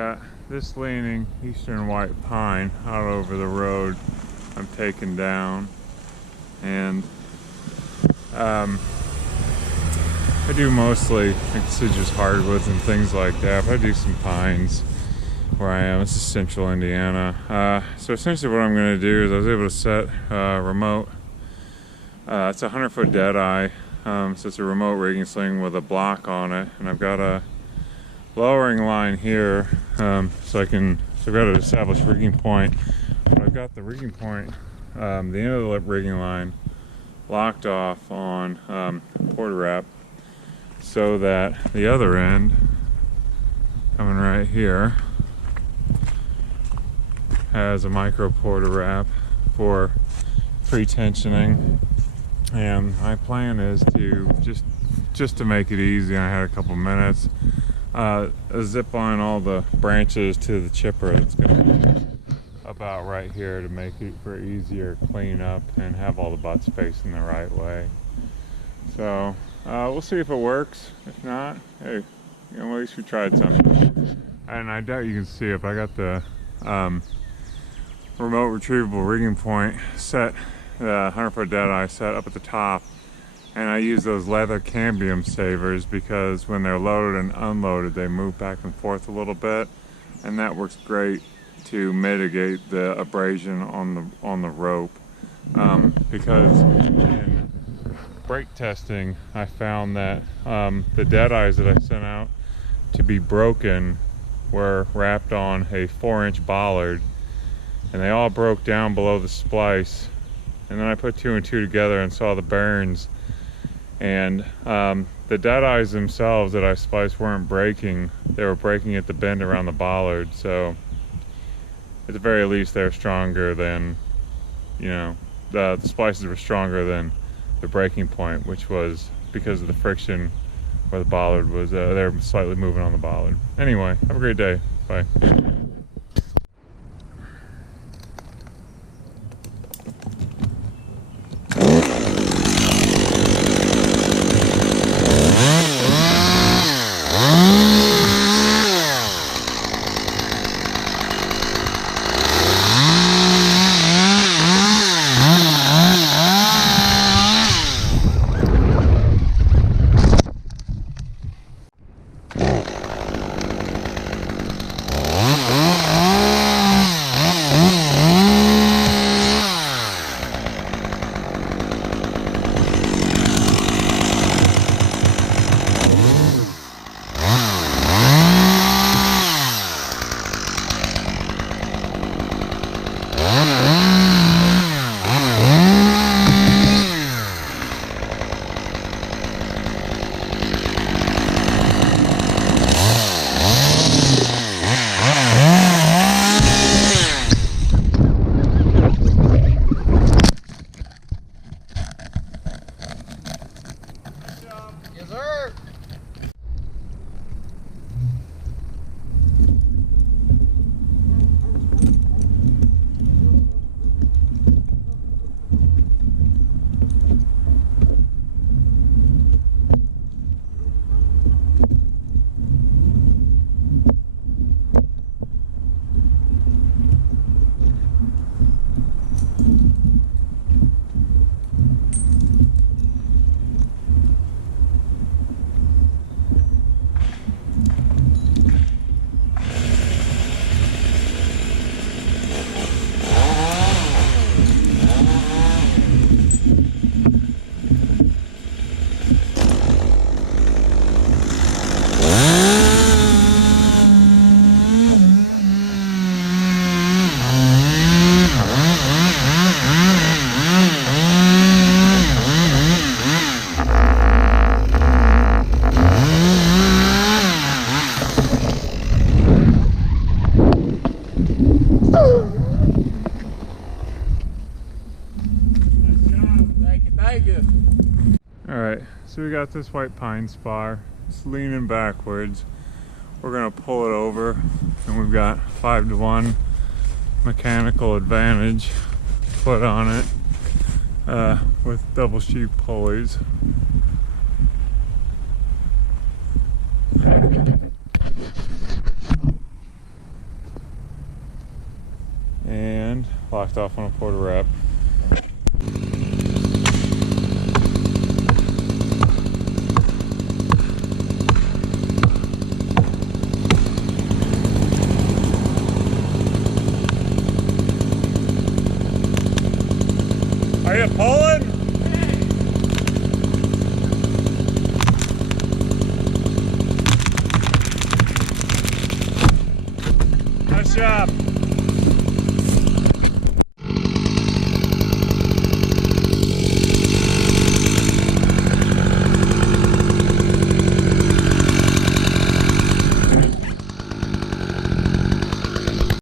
got this leaning eastern white pine out over the road I'm taking down, and I do mostly deciduous hardwoods and things like that, but I do some pines where I am. This is central Indiana. So essentially what I'm going to do is I was able to set remote. It's a 100-foot deadeye, so it's a remote rigging sling with a block on it, and I've got a lowering line here, so I've got an established rigging point. But I've got the rigging point, the end of the rigging line, locked off on porta wrap, so that the other end, coming right here, has a micro porta wrap for pre-tensioning. And my plan is to just to make it easy. I had a couple minutes. Zip line all the branches to the chipper that's going to be about right here to make it for easier clean up and have all the butts facing the right way. So we'll see if it works. If not, hey, at least we tried something. And I doubt you can see it, but I got the remote retrievable rigging point set, the 100-foot deadeye set up at the top, and I use those leather cambium savers because when they're loaded and unloaded they move back and forth a little bit, and that works great to mitigate the abrasion on the rope, because in brake testing I found that the deadeyes that I sent out to be broken were wrapped on a 4-inch bollard, and they all broke down below the splice. And then I put 2 and 2 together and saw the burns, and the deadeyes themselves that I spliced weren't breaking. They were breaking at the bend around the bollard, so at the very least they're stronger than, the splices were stronger than the breaking point, which was because of the friction where the bollard was, they're slightly moving on the bollard. Anyway, have a great day. Bye. Alright, so we got this WhitePine spar. It's leaning backwards. We're going to pull it over, and we've got 5-to-1 mechanical advantage put on it with double sheave pulleys. backed off on a quarter rep. Are you pulling?